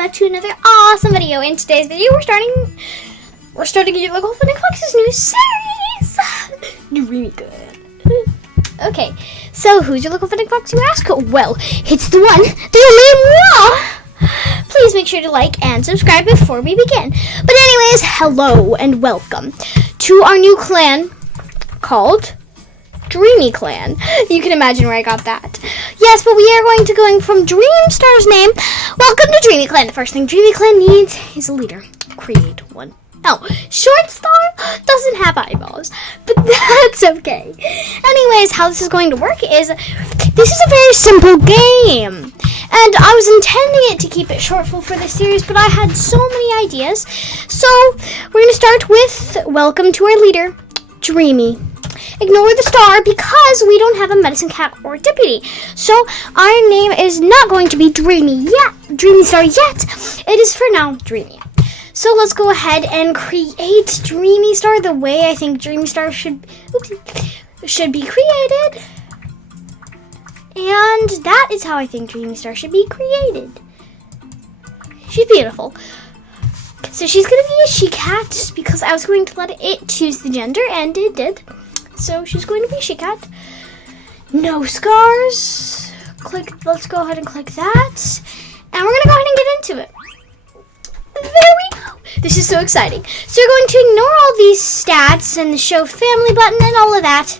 back to another awesome video. In today's video, we're starting your local Fun and Fox's new series, DreamyClan. Okay, so who's your local Fun and Fox, you ask? Well, it's the one, the only one. Please make sure to like and subscribe before we begin. But anyways, hello and welcome to our new clan called DreamyClan. You can imagine where I got that. Yes, but we are going from Dreamstar's name. Welcome to DreamyClan. The first thing DreamyClan needs is a leader. Create one. Oh, Short Star doesn't have eyeballs, but that's okay. Anyways, how this is going to work is, this is a very simple game. And I was intending it to keep it shortful for this series, but I had so many ideas. So, we're going to start with, welcome to our leader, Dreamy. Ignore the star because we don't have a medicine cat or deputy. So our name is not going to be Dreamy Star yet. It is for now Dreamy. So let's go ahead and create Dreamy Star the way I think Dreamy Star should be created. And that is how I think Dreamy Star should be created. She's beautiful. So she's going to be a she-cat because I was going to let it choose the gender, and it did. So she's going to be a she-cat. No scars. Let's go ahead and click that. And we're going to go ahead and get into it. There we go. This is so exciting. So you're going to ignore all these stats and the show family button and all of that.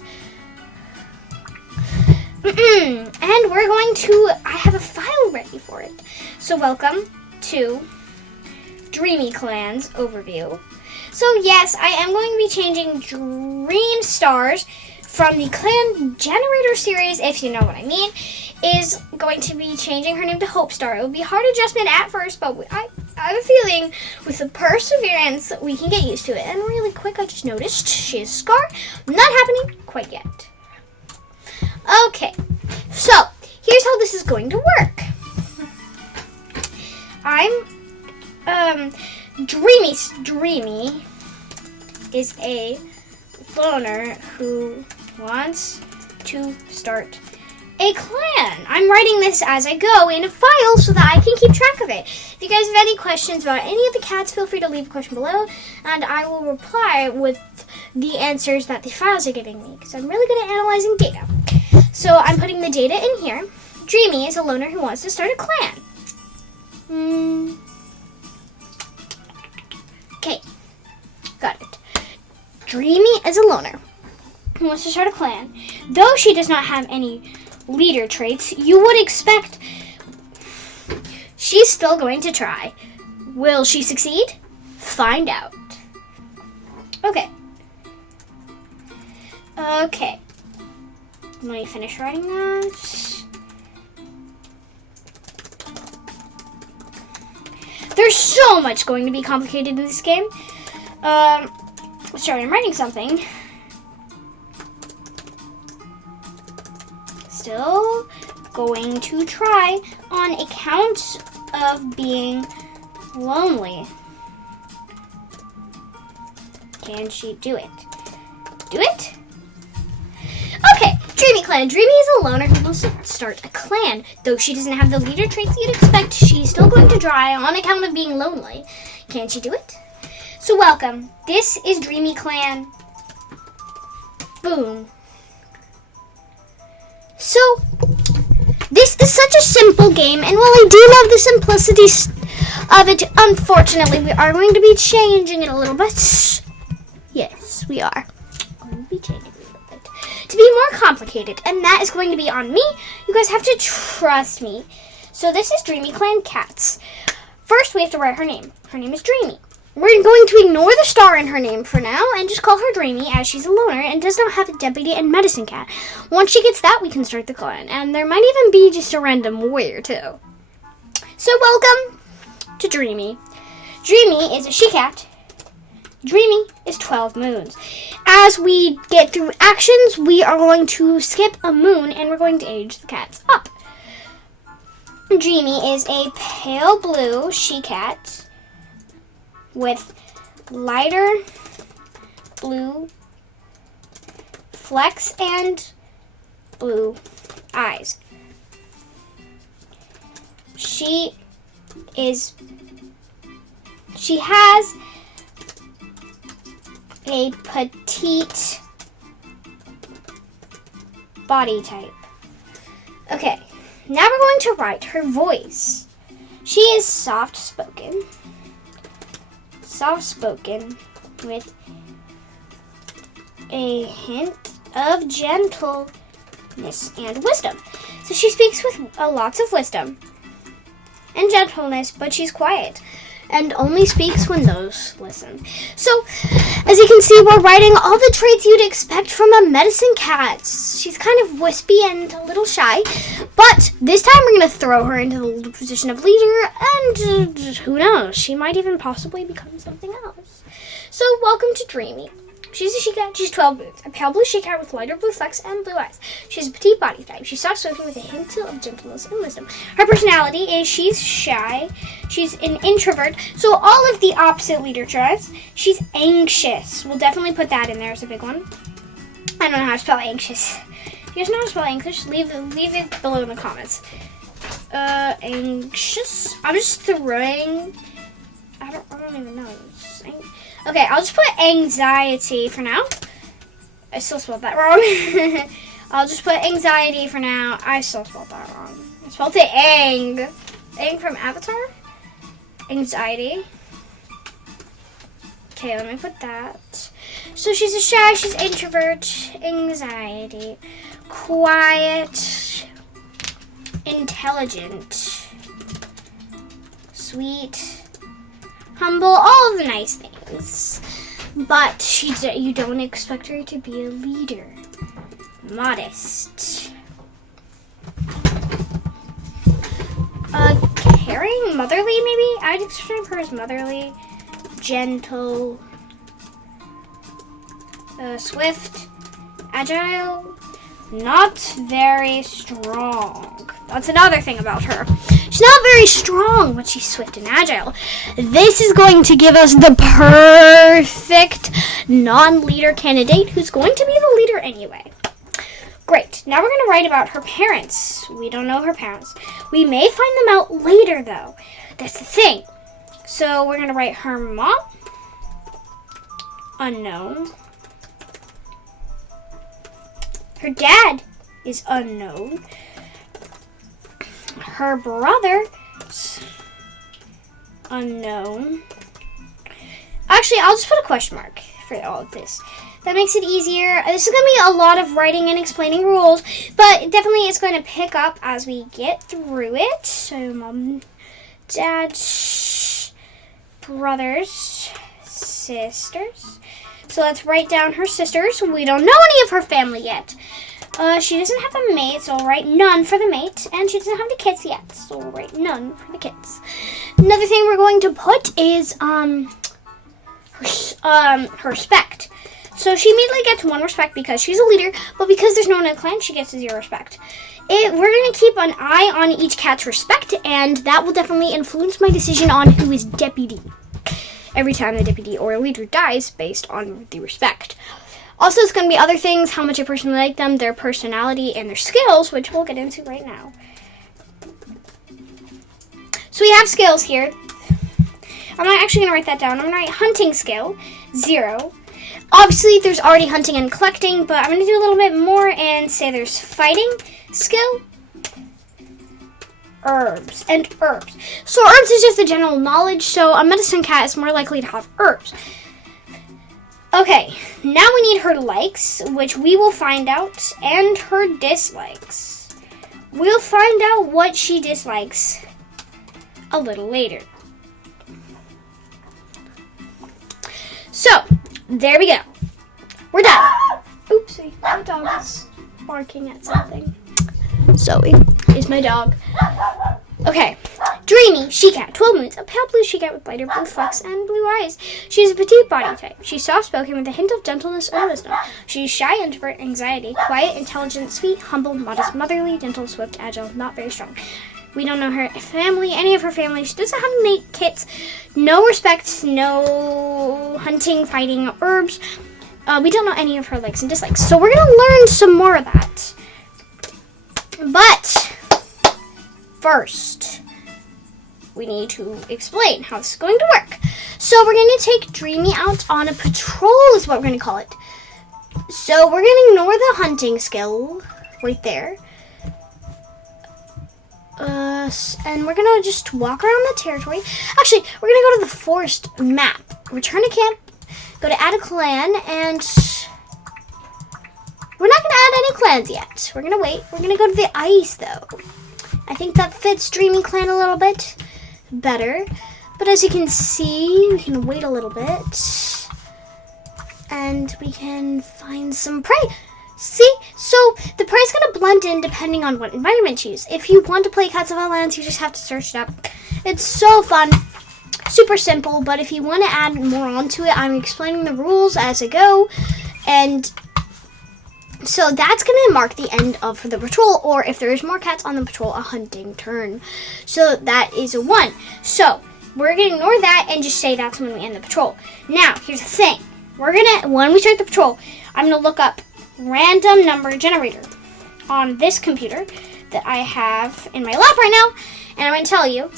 And we're going to, I have a file ready for it. So welcome to DreamyClan's overview. So yes, I am going to be changing Dream Stars from the Clan Generator series, if you know what I mean, is going to be changing her name to Hope Star. It will be a hard adjustment at first, but I have a feeling with the perseverance we can get used to it. And really quick, I just noticed she has a scar. Not happening quite yet. Okay, so here's how this is going to work. Dreamy is a loner who wants to start a clan. I'm writing this as I go in a file so that I can keep track of it. If you guys have any questions about any of the cats, feel free to leave a question below, and I will reply with the answers that the files are giving me, because I'm really good at analyzing data. So I'm putting the data in here. Dreamy is a loner who wants to start a clan. Okay, got it. Dreamy is a loner who wants to start a clan. Though she does not have any leader traits, you would expect she's still going to try. Will she succeed? Find out. Okay. Okay. Let me finish writing that. There's so much going to be complicated in this game. Sorry, I'm writing something. Still going to try on account of being lonely. Can she do it? Do it? Okay, DreamyClan. Dreamy is a loner who wants to start a clan. Though she doesn't have the leader traits you'd expect, she's still going to try on account of being lonely. Can she do it? So welcome. This is DreamyClan. Boom. So, this is such a simple game, and while I do love the simplicity of it, unfortunately, we are going to be changing it a little bit. Yes, we are going to be changing it a little bit to be more complicated, and that is going to be on me. You guys have to trust me. So this is DreamyClan Cats. First, we have to write her name. Her name is Dreamy. We're going to ignore the star in her name for now and just call her Dreamy, as she's a loner and does not have a deputy and medicine cat. Once she gets that, we can start the clan, and there might even be just a random warrior too. So welcome to Dreamy. Dreamy is a she-cat. Dreamy is 12 moons. As we get through actions, we are going to skip a moon and we're going to age the cats up. Dreamy is a pale blue she-cat with lighter blue flecks and blue eyes. She is she has a petite body type. Okay, now we're going to write her voice. She is soft-spoken with a hint of gentleness and wisdom. So she speaks with lots of wisdom and gentleness, but she's quiet and only speaks when those listen. So, as you can see, we're writing all the traits you'd expect from a medicine cat. She's kind of wispy and a little shy, but this time we're going to throw her into the position of leader, and who knows, she might even possibly become something else. So, welcome to Dreamy. She's a she-cat. She's 12 moons. A pale blue she-cat with lighter blue flecks and blue eyes. She has a petite body type. She's soft-spoken with a hint of gentleness and wisdom. Her personality is she's shy. She's an introvert. So all of the opposite leader traits. She's anxious. We'll definitely put that in there as a big one. I don't know how to spell anxious. If you guys know how to spell English, leave it below in the comments. Anxious. I'm just throwing. I don't even know. Okay, I'll just put anxiety for now. I still spelled that wrong. I'll just put anxiety for now. I still spelled that wrong. I spelled it ang. Ang from Avatar? Anxiety. Okay, let me put that. So she's a shy, she's introvert, anxiety, quiet, intelligent, sweet, humble, all of the nice things. But you don't expect her to be a leader. Modest. Caring, motherly maybe? I'd describe her as motherly, gentle, swift, agile, not very strong. That's another thing about her. She's not very strong, but she's swift and agile. This is going to give us the perfect non-leader candidate who's going to be the leader anyway. Great. Now we're going to write about her parents. We don't know her parents. We may find them out later, though. That's the thing. So we're going to write her mom. Unknown. Her dad is unknown. Her brother, unknown. Actually, I'll just put a question mark for all of this. That makes it easier. This is going to be a lot of writing and explaining rules, but definitely it's going to pick up as we get through it. So, mom, dad, brothers, sisters. So let's write down her sisters. We don't know any of her family yet. She doesn't have a mate, so I'll write none for the mate. And she doesn't have the kids yet, so we'll write none for the kids. Another thing we're going to put is her respect. So she immediately gets 1 respect because she's a leader, but because there's no one in the clan, she gets 0 respect. We're going to keep an eye on each cat's respect, and that will definitely influence my decision on who is deputy. Every time the deputy or leader dies based on the respect. Also, it's going to be other things, how much I personally like them, their personality, and their skills, which we'll get into right now. So we have skills here. I'm not actually going to write that down. I'm going to write hunting skill, 0. Obviously, there's already hunting and collecting, but I'm going to do a little bit more and say there's fighting skill, herbs, and herbs. So herbs is just the general knowledge, so a medicine cat is more likely to have herbs. Okay, now we need her likes, which we will find out, and her dislikes. We'll find out what she dislikes a little later. So, there we go. We're done. Oopsie, my dog is barking at something. Zoe is my dog. Okay, Dreamy, she-cat, 12 moons, a pale blue she-cat with lighter blue flecks and blue eyes. She has a petite body type. She's soft-spoken with a hint of gentleness and wisdom. She's shy, introvert, anxiety, quiet, intelligent, sweet, humble, modest, motherly, gentle, swift, agile, not very strong. We don't know her family, any of her family. She doesn't have any kits, no respect, no hunting, fighting, herbs. We don't know any of her likes and dislikes. So we're going to learn some more of that. But first, we need to explain how this is going to work. So we're going to take Dreamy out on a patrol is what we're going to call it. So we're going to ignore the hunting skill right there. And we're going to just walk around the territory. Actually, we're going to go to the forest map. Return to camp. Go to add a clan. And we're not going to add any clans yet. We're going to wait. We're going to go to the ice, though. I think that fits DreamyClan a little bit better. But as you can see, we can wait a little bit. And we can find some prey. See? So the prey is going to blend in depending on what environment you use. If you want to play Cats of Outlands, you just have to search it up. It's so fun. Super simple. But if you want to add more onto it, I'm explaining the rules as I go. And so that's going to mark the end of the patrol. Or if there is more cats on the patrol, a hunting turn. So that is a 1. So we're going to ignore that and just say that's when we end the patrol. Now, here's the thing. We're going to, when we start the patrol, I'm going to look up random number generator on this computer that I have in my lap right now, and I'm going to tell you,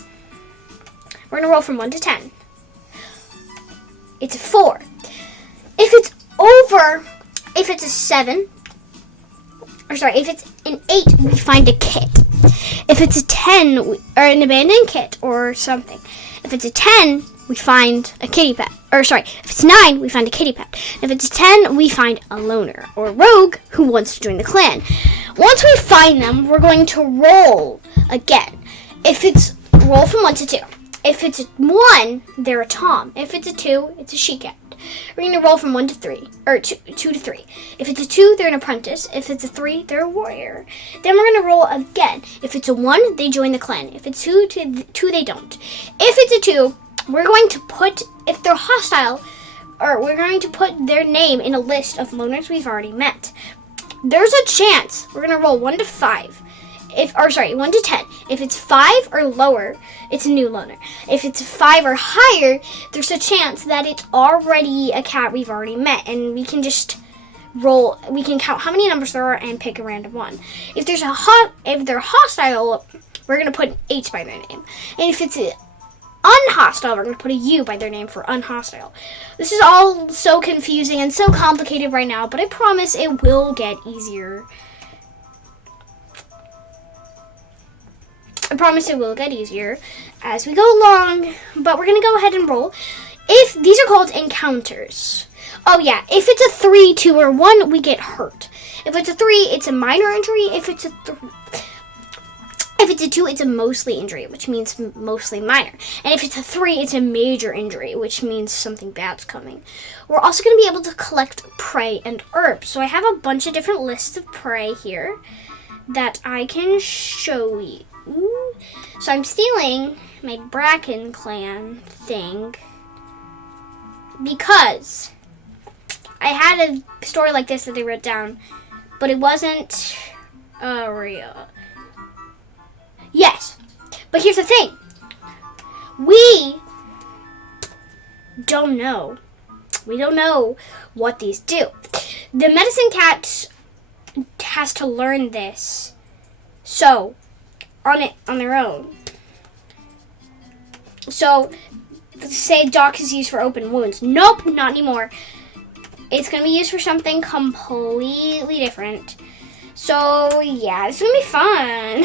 we're going to roll from 1 to 10. It's a 4. If it's over, if it's a 7, or sorry, if it's an 8, we find a kit. If it's a 10, or an abandoned kit or something. If it's a 10, we find a kitty pet. Or sorry, if it's 9, we find a kitty pet. If it's a 10, we find a loner or rogue who wants to join the clan. Once we find them, we're going to roll again. If it's roll from 1 to 2. If it's a 1, they're a tom. If it's a 2, it's a she-cat. We're going to roll from 1 to 3, or 2 to 3. If it's a 2, they're an apprentice. If it's a 3, they're a warrior. Then we're going to roll again. If it's a 1, they join the clan. If it's 2, they don't. If it's a 2, we're going to put, if they're hostile, or we're going to put their name in a list of loners we've already met. There's a chance we're going to roll 1 to 5. 1 to 10. If it's 5 or lower, it's a new loner. If it's 5 or higher, there's a chance that it's already a cat we've already met, and we can just roll. We can count how many numbers there are and pick a random one. If there's if they're hostile, we're gonna put an H by their name, and if it's unhostile, we're gonna put a U by their name for unhostile. This is all so confusing and so complicated right now, but I promise it will get easier. I promise it will get easier as we go along, but we're going to go ahead and roll. If these are called encounters. Oh yeah, if it's a 3, 2, or 1, we get hurt. If it's a 3, it's a minor injury. If it's a 2, it's a mostly injury, which means mostly minor. And if it's a 3, it's a major injury, which means something bad's coming. We're also going to be able to collect prey and herbs. So I have a bunch of different lists of prey here that I can show you. So I'm stealing my Bracken clan thing because I had a story like this that they wrote down, but it wasn't real. Yes, but here's the thing. We don't know. We don't know what these do. The medicine cat has to learn this. So on their own. So, say Doc is used for open wounds. Nope, not anymore. It's going to be used for something completely different. So, yeah, this is going to be fun.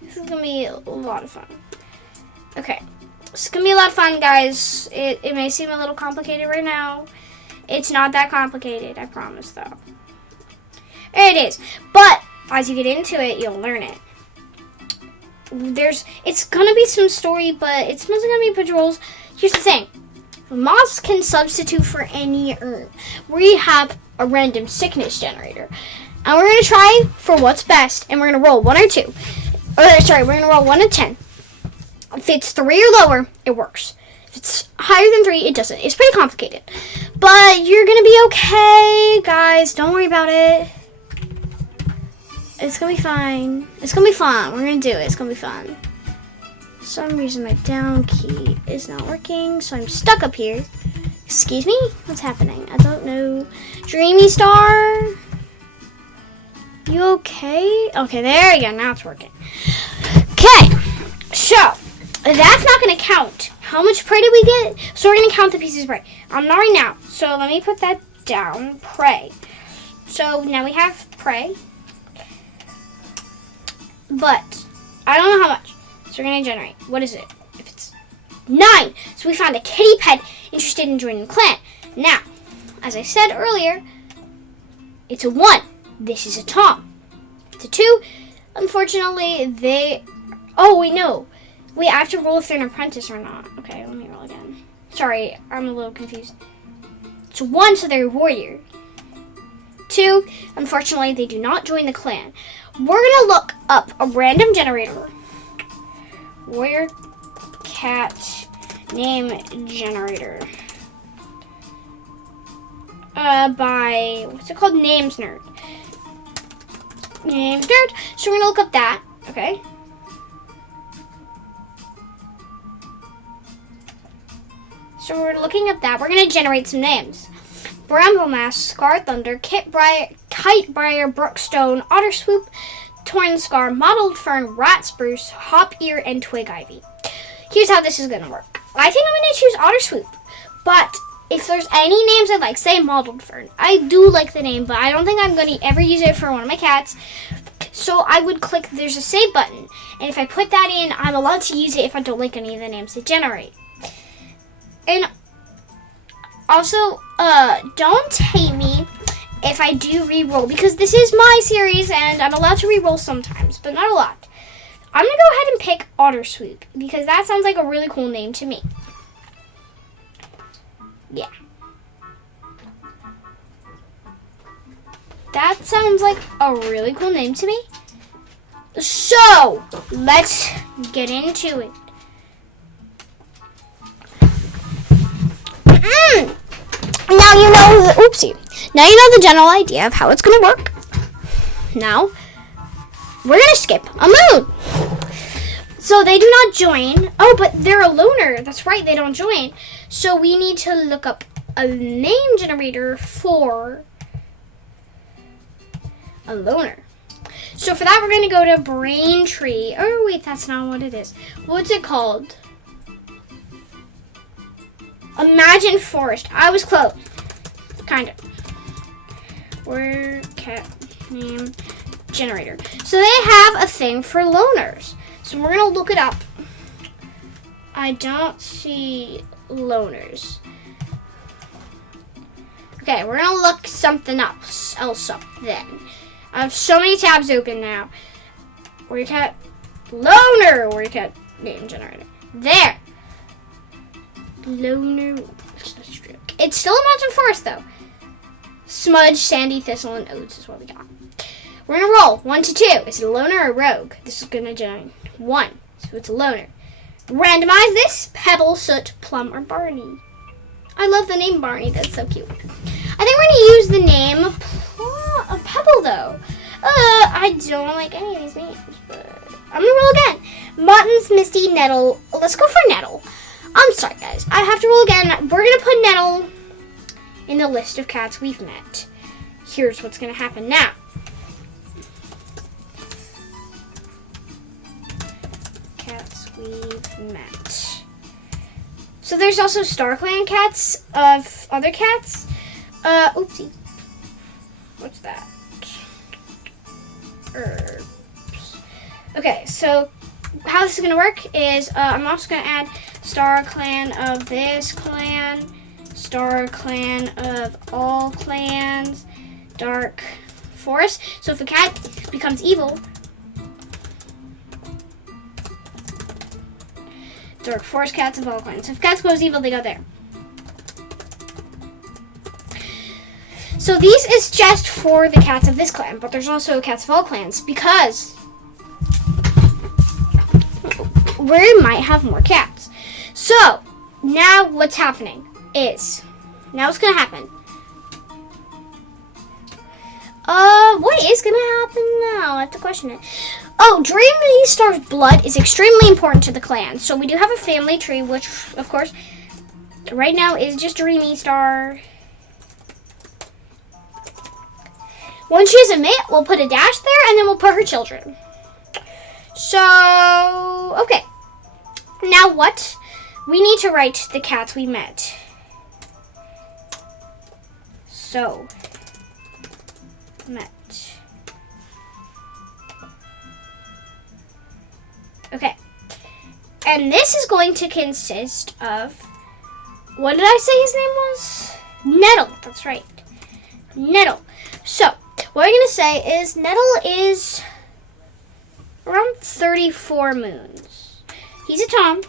This is going to be a lot of fun. Okay, it's going to be a lot of fun, guys. It may seem a little complicated right now. It's not that complicated, I promise, though. There it is. But as you get into it, you'll learn it. It's gonna be some story, but it's mostly gonna be patrols. Here's the thing. Moths can substitute for any herb. We have a random sickness generator. And we're gonna try for what's best, and we're gonna roll 1 or 2. We're gonna roll 1 to 10. If it's 3 or lower, it works. If it's higher than 3, it doesn't. It's pretty complicated. But you're gonna be okay, guys. Don't worry about it. It's gonna be fine. It's gonna be fun. We're gonna do it. It's gonna be fun. For some reason my down key is not working, so I'm stuck up here. Excuse me? What's happening? I don't know. Dreamy Star? You okay? Okay, there you go. Now it's working. So, that's not going to count. How much prey did we get? So we're going to count the pieces of prey. Not right now. So let me put that down. Prey. So now we have prey. But I don't know how much. So we're going to generate. What is it? If it's 9. So we found a kitty pet interested in joining the clan. Now, as I said earlier, it's a 1. This is a Tom. It's a 2. Unfortunately, they... Oh, we know. Wait, I have to roll if they're an apprentice or not. Okay, let me roll again. Sorry, I'm a little confused. It's 1, so they're a warrior. 2, unfortunately, they do not join the clan. We're going to look up a random generator. Warrior cat name generator. By, what's it called? Names Nerd. Names Nerd. So we're going to look up that. Okay. So we're looking at that. We're going to generate some names. Bramblemas, Scar Thunder, Kitebriar, Brookstone, Otter Swoop, Torn Scar, Mottled Fern, Rat Spruce, Hop Ear, and Twig Ivy. Here's how this is going to work. I think I'm going to choose Otter Swoop. But if there's any names I like, say Mottled Fern. I do like the name, but I don't think I'm going to ever use it for one of my cats. So I would click, there's a save button. And if I put that in, I'm allowed to use it if I don't like any of the names they generate. And also, don't hate me if I do re-roll, because this is my series and I'm allowed to re-roll sometimes, but not a lot. I'm going to go ahead and pick Otter Swoop, because that sounds like a really cool name to me. Yeah. That sounds like a really cool name to me. So, let's get into it. Now you know Now you know the general idea of how it's going to work. Now, we're going to skip a moon. So they do not join. Oh, but they're a loner. That's right, they don't join. So we need to look up a name generator for a loner. So for that, we're going to go to Braintree. Oh, wait, that's not what it is. What's it called? Imagine Forest. I was close. Kind of. Where cat name generator. So they have a thing for loners. So we're going to look it up. I don't see loners. Okay, we're going to look something else up then. I have so many tabs open now. Where cat loner. Where cat name generator. There. Loner. It's still Imagine Forest though. Smudge, Sandy, Thistle, and Oats is what we got. We're gonna roll 1 to 2. Is it a loner or a rogue? This is gonna generate 1, so it's a loner. Randomize this: Pebble, Soot, Plum, or Barney. I love the name Barney. That's so cute. I think we're gonna use the name Pebble though. I don't like any of these names, but I'm gonna roll again. Muttons, Misty, Nettle. Let's go for Nettle. I'm sorry, guys. I have to roll again. We're going to put Nettle in the list of cats we've met. Here's what's going to happen now. Cats we've met. So there's also Star Clan cats of other cats. Oopsie. What's that? Herbs. Okay, so how this is going to work is I'm also going to add Star Clan of this clan, Star Clan of all clans, Dark Forest. So if a cat becomes evil, Dark Forest cats of all clans. So if cats goes evil, they go there. So these is just for the cats of this clan, but there's also cats of all clans because we might have more cats. So, now what's happening is, now what's going to happen? What is going to happen now? I have to question it. Oh, Dreamy Star's blood is extremely important to the clan. So we do have a family tree, which, of course, right now is just Dreamy Star. Once she has a mate, we'll put a dash there, and then we'll put her children. So, what? We need to write the cats we met. So, met. Okay. And this is going to consist of, what did I say his name was? Nettle. That's right. Nettle. So, what we're going to say is Nettle is around 34 moons. He's a Tom.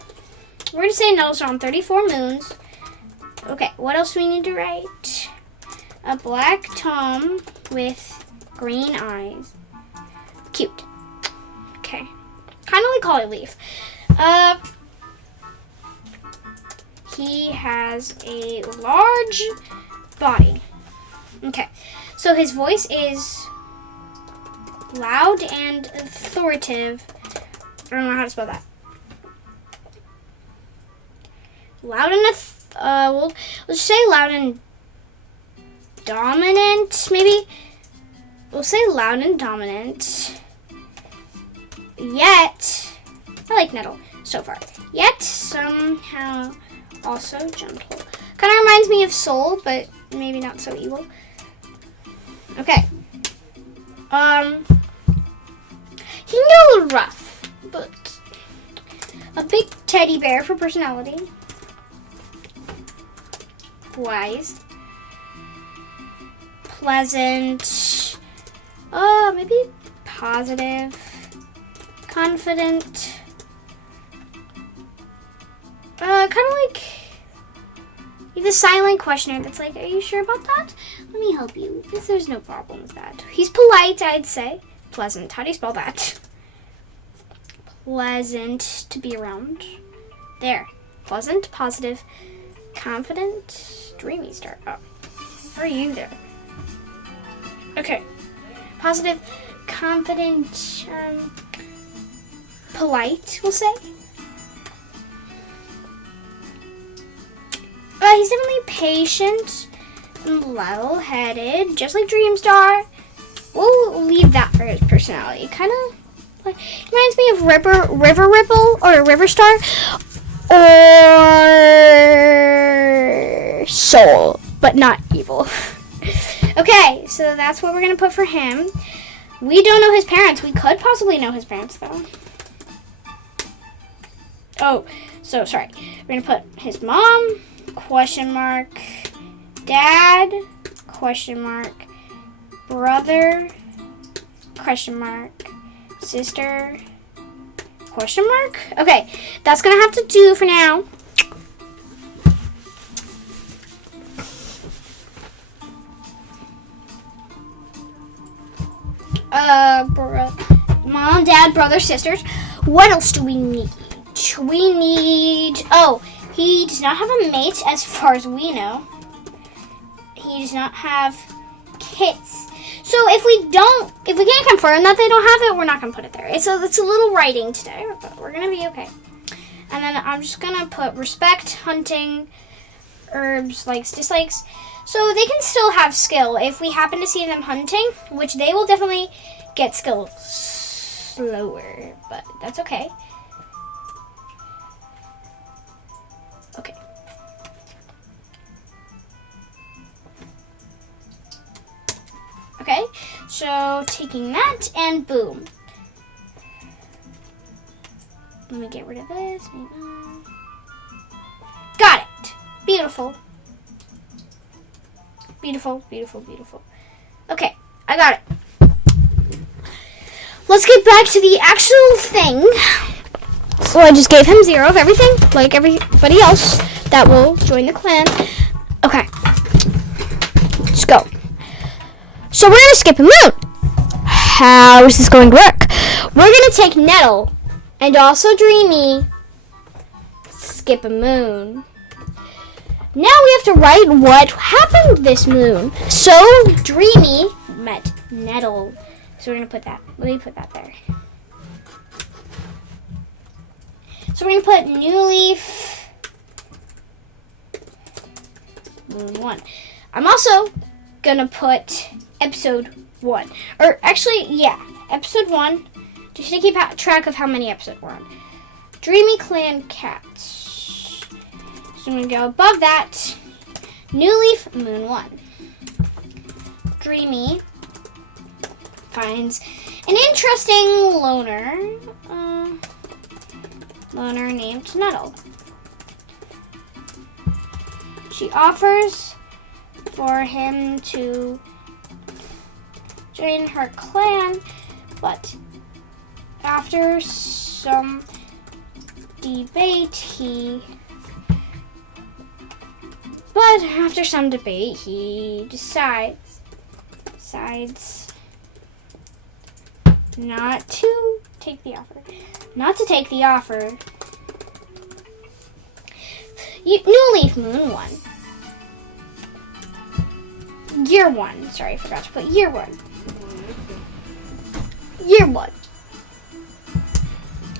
We're going to say Nettle's around 34 moons. Okay, what else do we need to write? A black Tom with green eyes. Cute. Okay. Kind of like Holly Leaf. He has a large body. Okay. So his voice is loud and authoritative. I don't know how to spell that. Loud and let's say loud and dominant, maybe. We'll say loud and dominant. Yet, I like Nettle so far. Yet somehow also gentle. Kind of reminds me of Soul, but maybe not so evil. Okay. He can get a little rough, but a big teddy bear for personality. Wise. Pleasant. Maybe positive. Confident. Kind of like the silent questioner that's like, are you sure about that? Let me help you, because there's no problem with that. He's polite, I'd say. Pleasant. How do you spell that? Pleasant to be around. There. Pleasant, positive, confident, dreamy star. Oh. How are you there? Okay. Positive, confident, polite, we'll say. He's definitely patient and level-headed, just like Dreamstar. We'll leave that for his personality. Kind of like reminds me of River Ripple or River Star or Soul, but not evil. Okay, so that's what we're gonna put for him. We don't know his parents. We could possibly know his parents though. Oh, so sorry. We're gonna put his mom, question mark, dad, question mark, brother, question mark, sister, question mark. Okay, that's gonna have to do for now. Mom, dad, brother, sisters. What else do we need? We need, he does not have a mate as far as we know. He does not have kids. So if we can't confirm that they don't have it, we're not going to put it there. It's a little writing today, but we're going to be okay. And then I'm just going to put respect, hunting, herbs, likes, dislikes. So they can still have skill if we happen to see them hunting, which they will definitely get skill slower, but that's okay. Okay. Okay, so taking that and boom. Let me get rid of this. Got it. Beautiful. Beautiful, beautiful, beautiful. Okay, I got it. Let's get back to the actual thing. So I just gave him 0 of everything, like everybody else that will join the clan. Okay. Let's go. So we're going to skip a moon. How is this going to work? We're going to take Nettle and also Dreamy. Skip a moon. Now we have to write what happened this moon. So Dreamy met Nettle. So we're going to put that. Let me put that there. So we're going to put New Leaf Moon 1. I'm also going to put episode 1. Or actually, yeah, episode 1. Just to keep track of how many episodes we're on. DreamyClan cats. So I'm going to go above that. New Leaf Moon 1. Dreamy finds an interesting loner named Nettle. She offers for him to join her clan, but after some debate, he decides not to take the offer. New Leaf Moon 1. Year 1. Sorry, I forgot to put year 1. Year 1.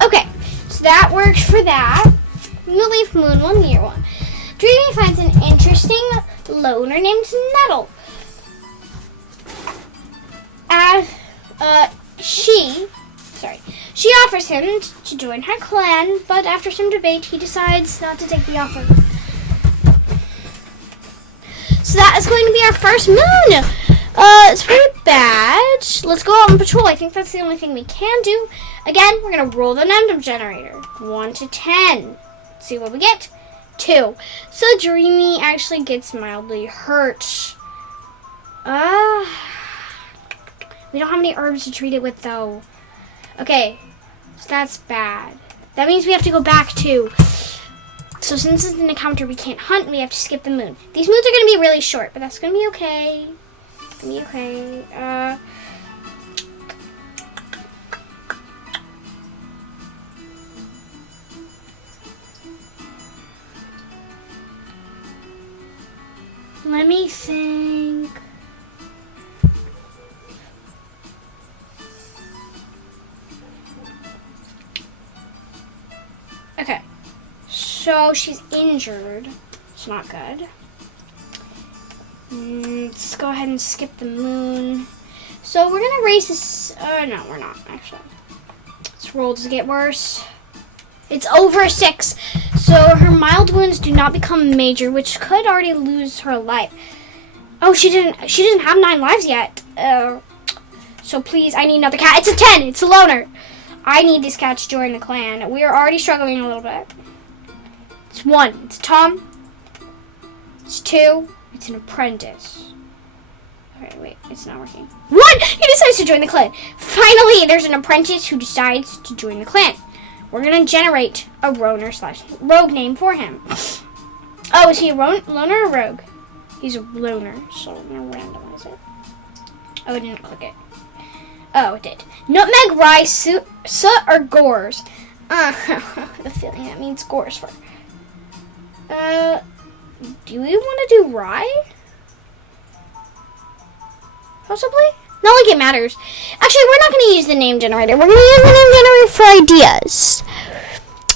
Okay, so that works for that. New Leaf Moon 1, year 1. Dreamy finds an interesting loner named Nettle. She offers him to join her clan, but after some debate, he decides not to take the offer. So that is going to be our first moon. It's pretty bad. Let's go out and patrol. I think that's the only thing we can do. Again, we're going to roll the random generator. 1 to 10. See what we get. 2. So Dreamy actually gets mildly hurt. We don't have any herbs to treat it with, though. Okay, so that's bad. That means we have to go back, too. So since it's an encounter we can't hunt, we have to skip the moon. These moons are going to be really short, but that's going to be okay. It's going to be okay. Let me think. Okay, so she's injured. It's not good. Let's go ahead and skip the moon. So we're gonna raise this. No, we're not actually. This roll does get worse. It's over 6, so her mild wounds do not become major, which could already lose her life. Oh, she didn't have 9 lives yet. So please, I need another cat. It's a 10. It's a loner. I need this cat to join the clan. We are already struggling a little bit. It's 1. It's Tom. It's 2. It's an apprentice. Okay, wait. It's not working. 1! He decides to join the clan. Finally, there's an apprentice who decides to join the clan. We're going to generate a loner/rogue name for him. Oh, is he a loner or rogue? He's a loner, so we're going to randomize it. Oh, it didn't click it. Oh, it did. Nutmeg, rye, soot, or gores? I have a feeling that means gores for. Do we want to do rye? Possibly? Not like it matters. Actually, we're not going to use the name generator. We're going to use the name generator for ideas.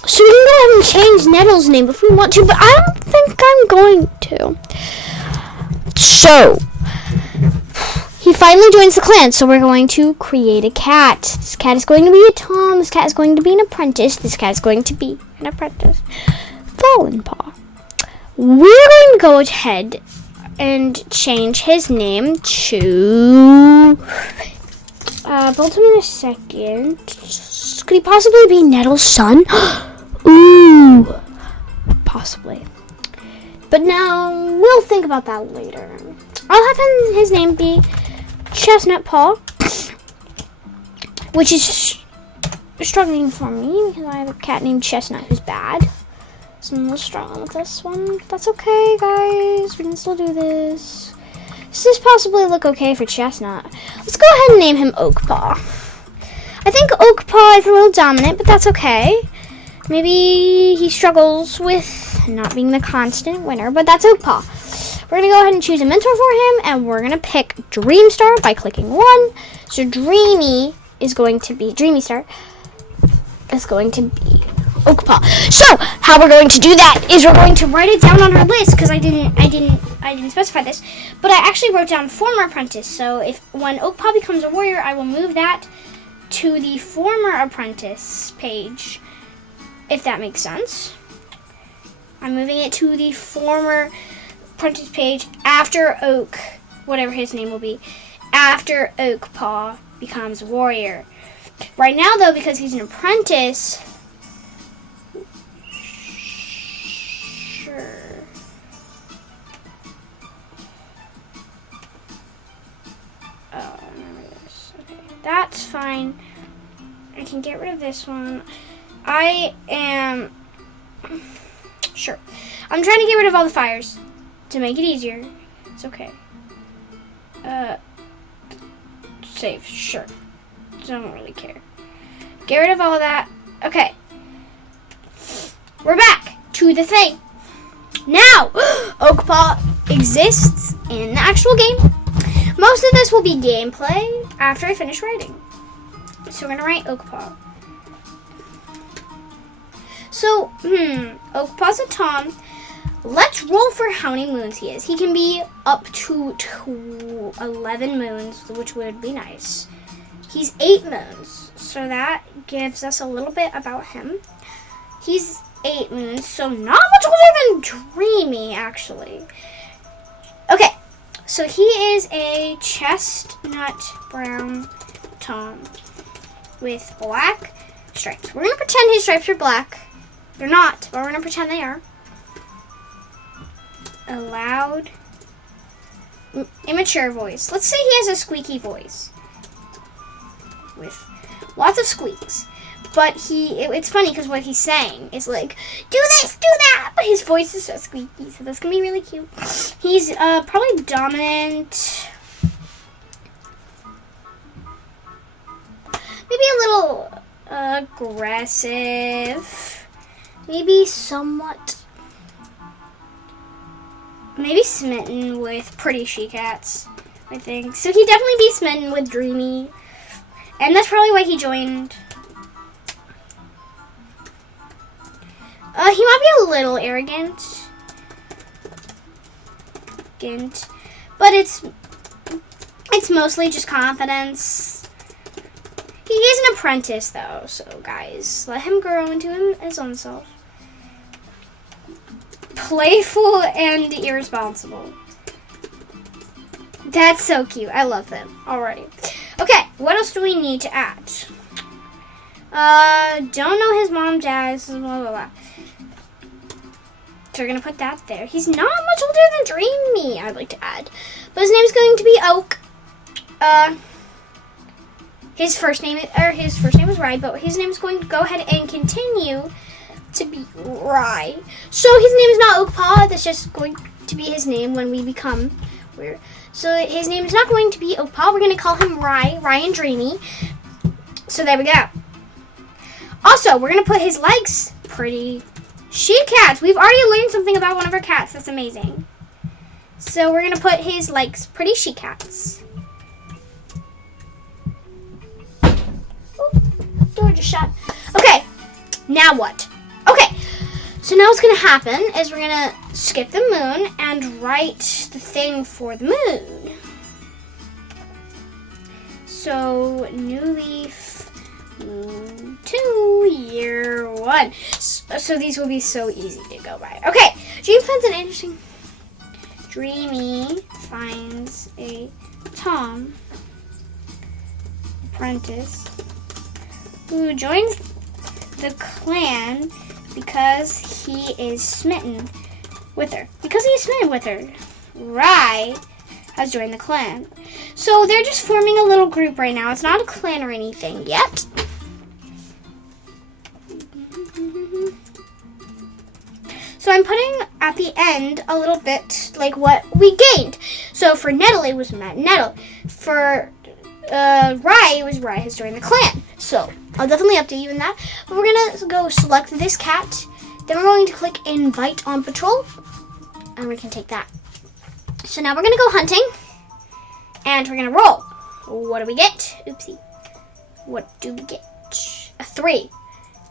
So we can go ahead and change Nettle's name if we want to, but I don't think I'm going to. So, he finally joins the clan, so we're going to create a cat. This cat is going to be a Tom. This cat is going to be an apprentice. This cat is going to be an apprentice. Fallen Paw. We're going to go ahead and change his name to... build him in a second. Could he possibly be Nettle's son? Ooh. Possibly. But now, we'll think about that later. I'll have his name be Chestnut Paw, which is struggling for me because I have a cat named Chestnut who's bad. So I'm a little struggling with this one. That's okay, guys. We can still do this. Does this possibly look okay for Chestnut? Let's go ahead and name him Oak Paw. I think Oak Paw is a little dominant, but that's okay. Maybe he struggles with not being the constant winner, but that's Oak Paw. We're going to go ahead and choose a mentor for him, and we're going to pick Dreamstar by clicking 1. So Dreamy Star is going to be Oak Paw. So how we're going to do that is we're going to write it down on our list because I didn't specify this, but I actually wrote down former apprentice. So when Oak Paw becomes a warrior, I will move that to the former apprentice page. if that makes sense. I'm moving it to the former apprentice page after Oak, whatever his name will be, after Oak Paw becomes a warrior. Right now, though, because he's an apprentice, sure. Oh, remember this. Okay, that's fine. I can get rid of this one. I am sure. I'm trying to get rid of all the fires to make it easier. It's okay. Save, sure. Don't really care. Get rid of all of that. Okay. We're back to the thing. Now, Oakpaw exists in the actual game. Most of this will be gameplay after I finish writing. So we're gonna write Oakpaw. So, Oakpaw's a Tom. Let's roll for how many moons he is. He can be up to 11 moons, which would be nice. He's 8 moons, so that gives us a little bit about him. He's 8 moons, so not much older than Dreamy, actually. Okay, so he is a chestnut brown Tom with black stripes. We're going to pretend his stripes are black. They're not, but we're going to pretend they are. A loud, immature voice. Let's say he has a squeaky voice with lots of squeaks. But it's funny because what he's saying is like, do this, do that. But his voice is so squeaky, so that's going to be really cute. He's probably dominant. Maybe a little aggressive. Maybe somewhat. Maybe smitten with pretty she-cats, I think. So he'd definitely be smitten with Dreamy. And that's probably why he joined. He might be a little arrogant. But it's mostly just confidence. He is an apprentice, though. So, guys, let him grow into his own self. Playful and irresponsible. That's so cute. I love them already. Okay, what else do we need to add? Don't know his mom, dad, blah, blah, blah. So we're going to put that there. He's not much older than Dreamy, I'd like to add. But his name's going to be Oak. His first name is Rye, but his name is going to go ahead and continue to be Rye. So his name is not Oakpaw. That's just going to be his name when we become weird. So his name is not going to be Oakpaw. We're going to call him Rye and Dreamy. So there we go. Also, we're going to put his legs pretty she-cats. We've already learned something about one of our cats. That's amazing. So we're going to put his legs pretty she-cats. Oh, door just shut. Okay, now what? Okay, so now what's going to happen is we're going to skip the moon and write the thing for the moon. So, new leaf, moon 2, year 1. So these will be so easy to go by. Okay, Dreamy finds an interesting... Dreamy finds a Tom, apprentice, who joins the clan because he is smitten with her. Because he is smitten with her, Rye has joined the clan. So they're just forming a little group right now. It's not a clan or anything yet. So I'm putting at the end a little bit like what we gained. So for Nettle, it was Matt Nettle. For Rye, it was Rye has joined the clan. So I'll definitely update you in that. But we're going to go select this cat. Then we're going to click invite on patrol. And we can take that. So now we're going to go hunting. And we're going to roll. What do we get? Oopsie. What do we get? A 3.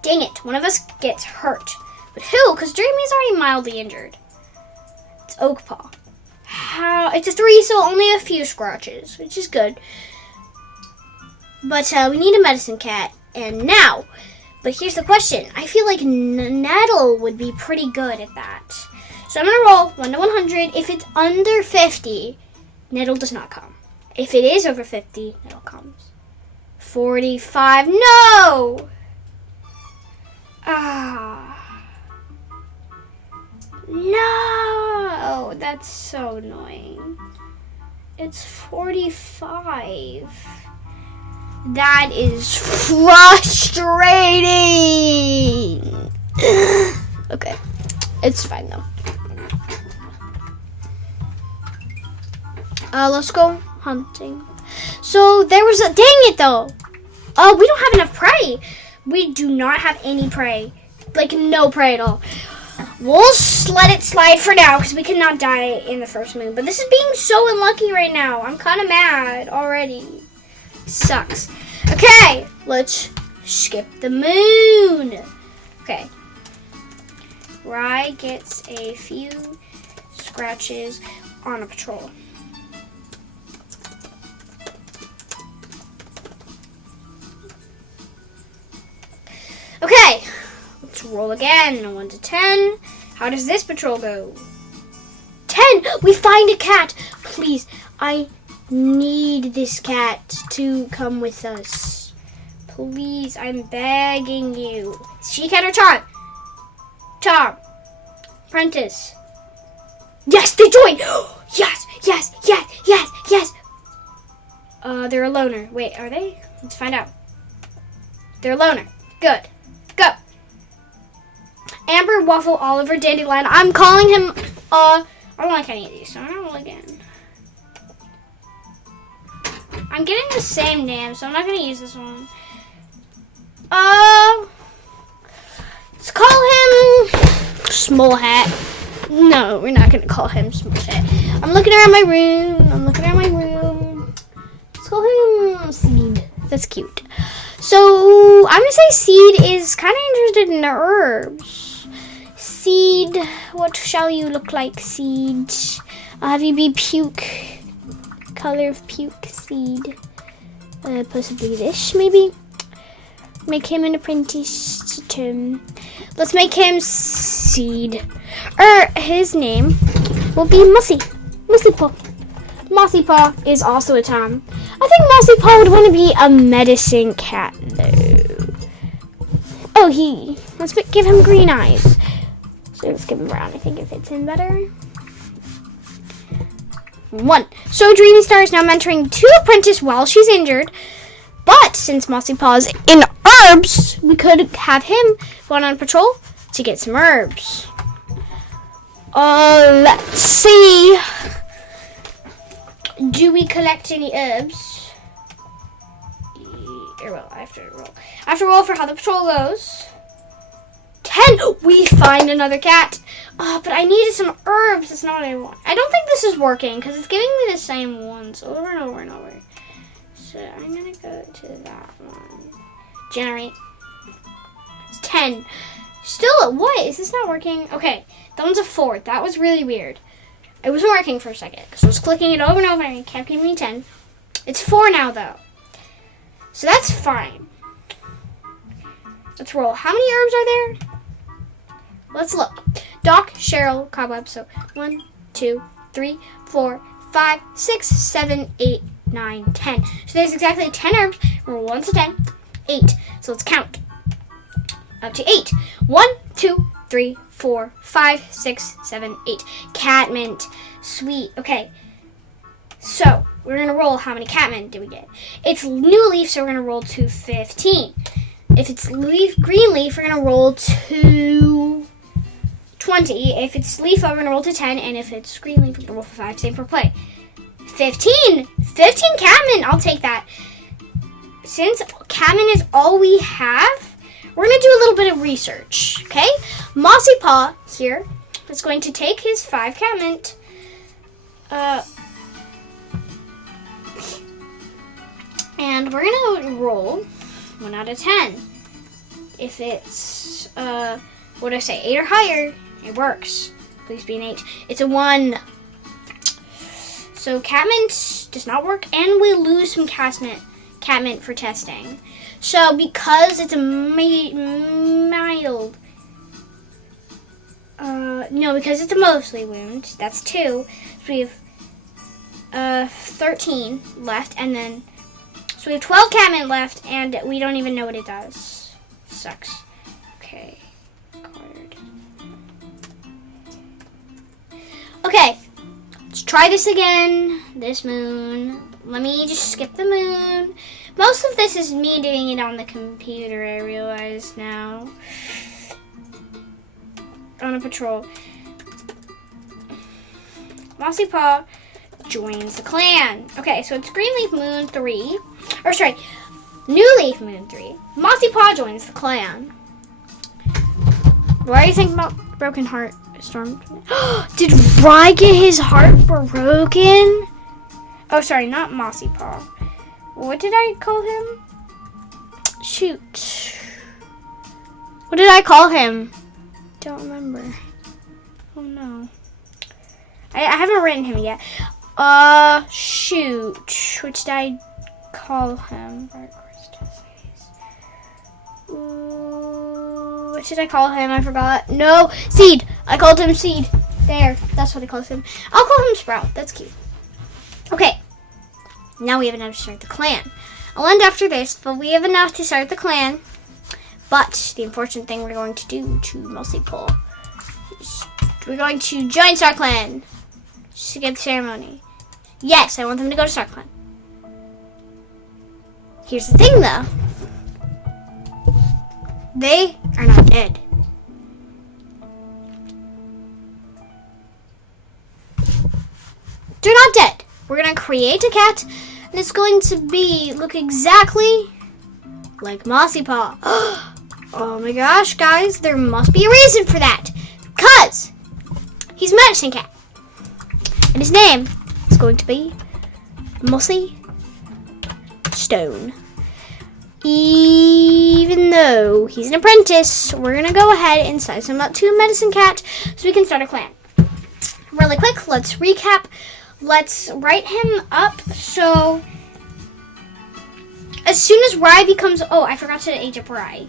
Dang it. One of us gets hurt. But who? Because Dreamy's already mildly injured. It's Oakpaw. How? It's a 3, so only a few scratches, which is good. But we need a medicine cat. And now, But here's the question. I feel like Nettle would be pretty good at that. So I'm going to roll 1 to 100. If it's under 50, Nettle does not come. If it is over 50, Nettle comes. 45. No! No! That's so annoying. It's 45. That is frustrating. Okay. It's fine though. Let's go hunting. So there was a, dang it though. Oh, we don't have enough prey. We do not have any prey. Like no prey at all. We'll let it slide for now because we cannot die in the first moon. But this is being so unlucky right now. I'm kind of mad already. Sucks. Okay, let's skip the moon. Okay. Rye gets a few scratches on a patrol. Okay, let's roll again. 1 to 10. How does this patrol go? 10! We find a cat! Please, I need this cat to come with us. Please, I'm begging you. She cat or Tom? Tom. Prentice. Yes, they joined! Yes, yes, yes, yes, yes! They're a loner. Wait, are they? Let's find out. They're a loner. Good. Go. Amber, Waffle, Oliver, Dandelion. I'm calling him, I don't like any of these, so I'm gonna roll again. I'm getting the same name, so I'm not gonna use this one. Let's call him Small Hat. No, we're not gonna call him Small Hat. I'm looking around my room. Let's call him Seed. That's cute. So I'm gonna say Seed is kind of interested in the herbs. Seed, what shall you look like, Seed? I'll have you be puke. Color of puke, Seed. Possibly this, maybe. Make him an apprentice to let's make him Seed. His name will be Mussy. Mussy Paw. Mossy Paw is also a Tom. I think Mossy Paw would want to be a medicine cat, though. Oh, let's give him green eyes. So let's give him brown. I think it fits in better. 1. So Dreamy Star is now mentoring 2 apprentices while she's injured. But since Mossy Paw is in herbs, we could have him go on patrol to get some herbs. Let's see. Do we collect any herbs? Well, I have to roll. I have to roll for how the patrol goes. 10! We find another cat. But I needed some herbs. That's not what I want. I don't think this is working because it's giving me the same ones over and over and over. So I'm going to go to that one. Generate. It's 10. Still, what? Is this not working? Okay, that one's a 4. That was really weird. It wasn't working for a second because I was clicking it over and over and it kept giving me 10. It's 4 now, though. So that's fine. Let's roll. How many herbs are there? Let's look. Doc, Cheryl, Cobweb. So 1, 2, 3, 4, 5, 6, 7, 8, 9, 10. So there's exactly 10 herbs. Roll 1 to 10. 8. So let's count. Up to 8. 1, 2, 3, 4, 5, 6, 7, 8. Catmint. Sweet. Okay. So we're going to roll how many catmint do we get. It's new leaf, so we're going to roll to 15. If it's green leaf, we're going to roll to 20. If it's leaf, we're going to roll to 10. And if it's green leaf, we're going to roll for 5. Same for play. 15. 15 catmint. I'll take that. Since catmint is all we have, we're going to do a little bit of research. Okay? Mossy Paw here is going to take his 5 catmint. And we're going to roll 1 out of 10. If it's, what did I say, 8 or higher, it works. Please be an 8. It's a 1. So catmint does not work, and we lose some catmint for testing. So because it's a mild, no, because it's a mostly wound. That's 2. So we have 13 left, and then so we have 12 catmint left, and we don't even know what it does. Sucks. Okay. Card. Okay. Let's try this again. This moon. Let me just skip the moon. Most of this is me doing it on the computer, I realize now. On a patrol. Mossy Paw joins the clan. Okay, so it's Green Leaf Moon 3. Or sorry, New Leaf Moon 3. Mossy Paw joins the clan. What do you think about Broken Heart Storm? Did Rye get his heart broken? Oh, sorry, not Mossy Paw. What did I call him? Shoot. What did I call him? Don't remember. Oh no. I haven't written him yet. Shoot. Which did I call him? What should I call him? I forgot. No, Seed. I called him Seed. There. That's what I called him. I'll call him Sprout. That's cute. Okay. Now we have enough to start the clan. I'll end after this, but we have enough to start the clan. But the unfortunate thing we're going to do to Mossy Paw is we're going to join Star Clan. Skip the ceremony. Yes, I want them to go to Star Clan. Here's the thing, though. They are not dead. They're not dead. We're going to create a cat, and it's going to look exactly like Mossy Paw. Oh my gosh, guys, there must be a reason for that. Because he's a medicine cat. And his name is going to be Mossy Stone. Even though he's an apprentice, we're going to go ahead and size him up to a medicine cat so we can start a clan. Really quick, let's recap. Let's write him up so as soon as Rye becomes... Oh, I forgot to age up Rye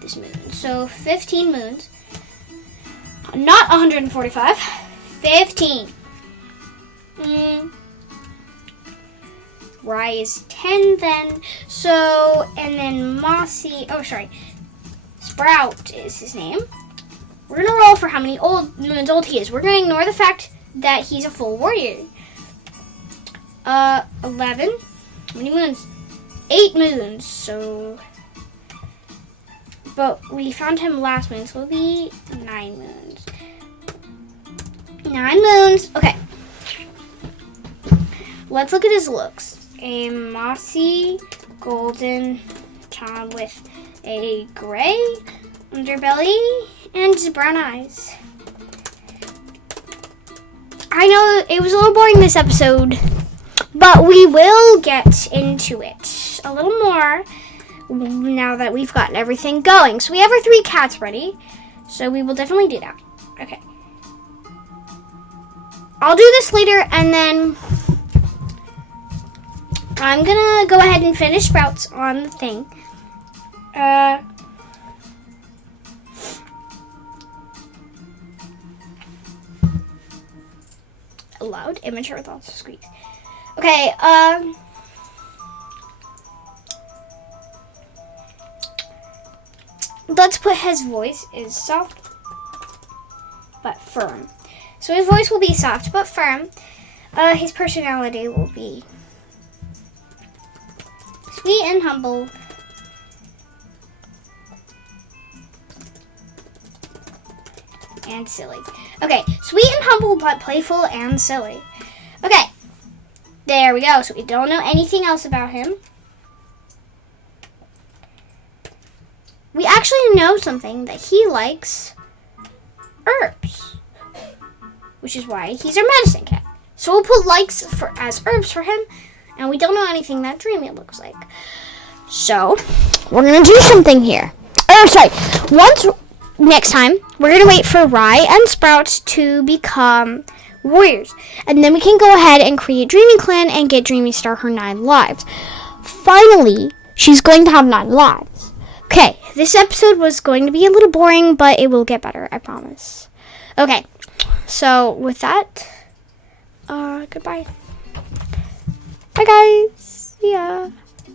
this moon. So 15 moons. Not 145. 15. Rye is 10 then. So, and then Mossy... Oh, sorry. Sprout is his name. We're going to roll for how many moons old he is. We're going to ignore the fact that he's a full warrior. 11. How many moons? 8 moons. So... But we found him last moon, so it'll be 9 moons. 9 moons. Okay. Let's look at his looks. A mossy golden tom with a gray underbelly and brown eyes. I know it was a little boring this episode, but we will get into it a little more now that we've gotten everything going. So we have our 3 cats ready, so we will definitely do that. Okay. I'll do this later, and then I'm gonna go ahead and finish Sprouts on the thing. Loud, immature with lots of squeaks. Okay, let's put his voice is soft but firm. So his voice will be soft but firm. His personality will be sweet and humble. And silly. Okay, sweet and humble but playful and silly. Okay, there we go. So we don't know anything else about him. We actually know something, that he likes herbs, which is why he's our medicine cat. So we'll put likes as herbs for him, and we don't know anything that Dreamy looks like. So we're gonna do something here. Next time we're gonna wait for Rye and Sprout to become warriors, and then we can go ahead and create DreamyClan and get Dreamy Star her 9 lives. Finally, she's going to have 9 lives. Okay, this episode was going to be a little boring, but it will get better, I promise. Okay, so with that, goodbye. Bye, guys. See ya.